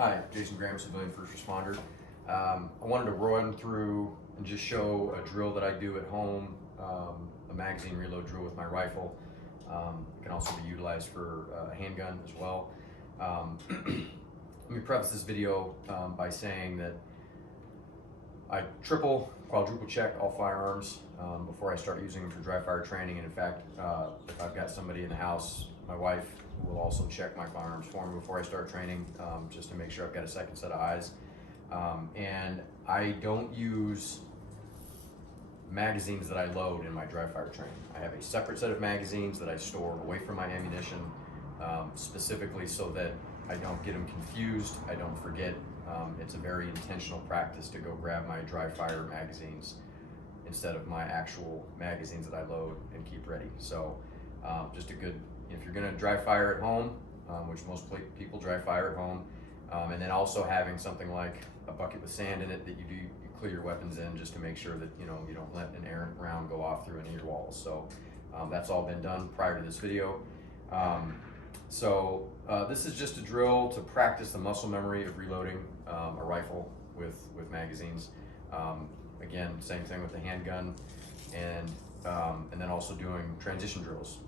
Hi, Jason Graham, civilian first responder. I wanted to run through and just show a drill that I do at home, a magazine reload drill with my rifle. It can also be utilized for a handgun as well. Let me preface this video by saying that I triple, quadruple check all firearms before I start using them for dry fire training. And in fact, if I've got somebody in the house, my wife will also check my firearms for me before I start training, just to make sure I've got a second set of eyes. And I don't use magazines that I load in my dry fire training. I have a separate set of magazines that I store away from my ammunition, specifically so that I don't get them confused, I don't forget. It's a very intentional practice to go grab my dry fire magazines instead of my actual magazines that I load and keep ready. So just a good, if you're gonna dry fire at home, which most people dry fire at home, and then also having something like a bucket with sand in it that you clear your weapons in, just to make sure that you don't let an errant round go off through any of your walls. So that's all been done prior to this video. This is just a drill to practice the muscle memory of reloading a rifle with magazines. Again, same thing with the handgun, and then also doing transition drills,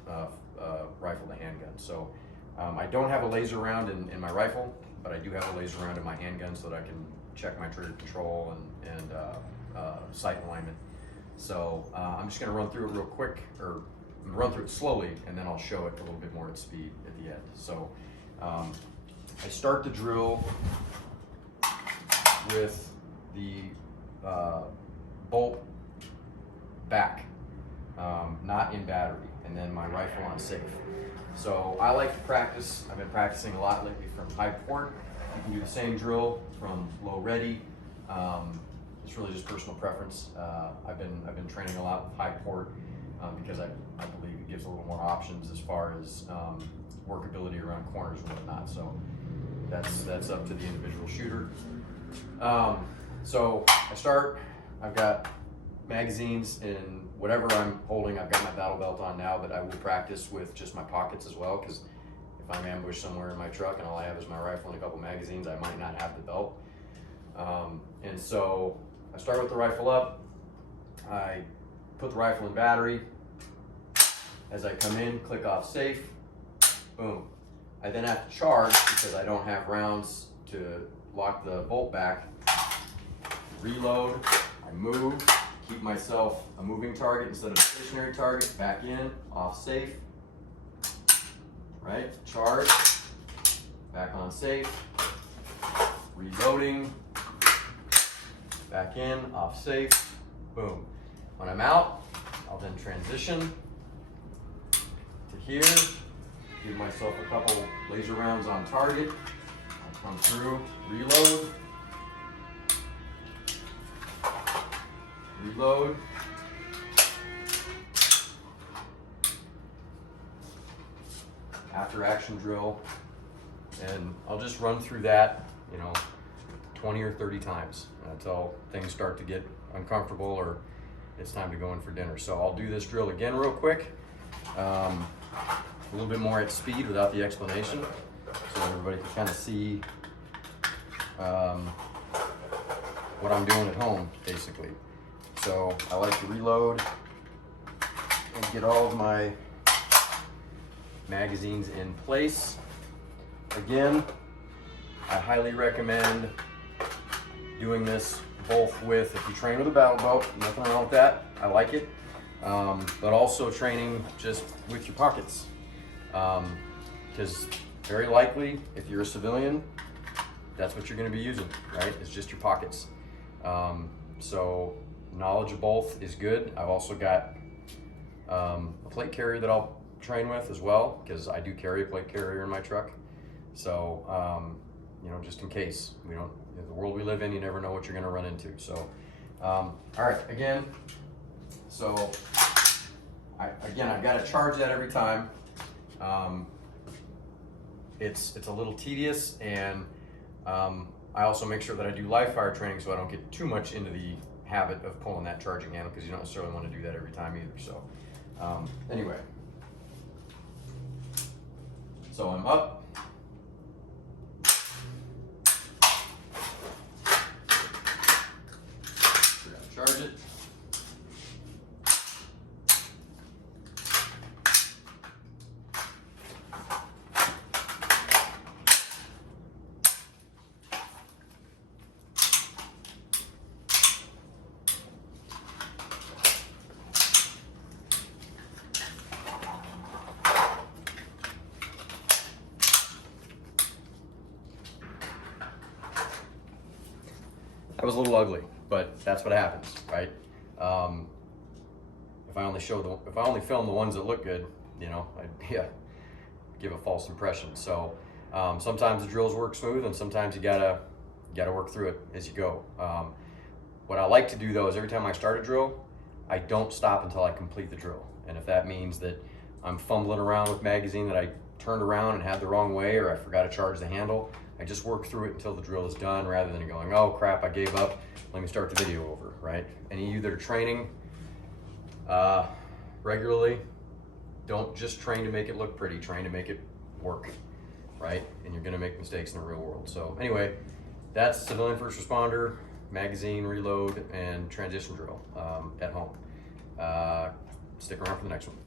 rifle to handgun. So I don't have a laser round in my rifle, but I do have a laser round in my handgun so that I can check my trigger control and sight alignment. So I'm just going to run through it real quick, or run through it slowly, and then I'll show it a little bit more at speed at the end. So I start the drill with the bolt back, not in battery, and then my rifle on safe. So I like to practice, I've been practicing a lot lately from high port. You can do the same drill from low ready. It's really just personal preference. I've been training a lot with high port because I believe it gives a little more options as far as workability around corners and whatnot. So that's up to the individual shooter. So I start, I've got magazines in whatever I'm holding. I've got my battle belt on now, but I will practice with just my pockets as well, because if I'm ambushed somewhere in my truck and all I have is my rifle and a couple magazines, I might not have the belt. And so I start with the rifle up. I put the rifle in battery. As I come in, click off safe, boom. I then have to charge because I don't have rounds to lock the bolt back. Reload, I move, keep myself a moving target instead of a stationary target, back in, off safe, right? Charge, back on safe, reloading, back in, off safe, boom. When I'm out, I'll then transition to here, give myself a couple laser rounds on target. I'll come through, reload, reload, after action drill, and I'll just run through that, 20 or 30 times until things start to get uncomfortable or it's time to go in for dinner. So I'll do this drill again real quick, a little bit more at speed without the explanation, so everybody can kind of see what I'm doing at home, basically. So I like to reload and get all of my magazines in place. Again, I highly recommend doing this both with, if you train with a battle belt, nothing wrong with that, I like it, but also training just with your pockets. Because very likely, if you're a civilian, that's what you're going to be using, right? It's just your pockets. So knowledge of both is good. I've also got a plate carrier that I'll train with as well, because I do carry a plate carrier in my truck. So, just in case, the world we live in, you never know what you're going to run into. So, all right, again, so I've got to charge that every time. It's a little tedious, and I also make sure that I do live fire training so I don't get too much into the habit of pulling that charging handle, because you don't necessarily want to do that every time either. So anyway, so I'm up, Charge it. That was a little ugly, but that's what happens, right? If I only film the ones that look good, you know, I'd give a false impression. So sometimes the drills work smooth, and sometimes you gotta work through it as you go. What I like to do though is every time I start a drill, I don't stop until I complete the drill. And if that means that I'm fumbling around with magazine that I turned around and had the wrong way, or I forgot to charge the handle, I just work through it until the drill is done, rather than going, oh crap, I gave up, let me start the video over, right? Any of you that are training regularly, don't just train to make it look pretty, train to make it work, right? And you're gonna make mistakes in the real world. So anyway, that's civilian first responder, magazine reload, and transition drill at home. Stick around for the next one.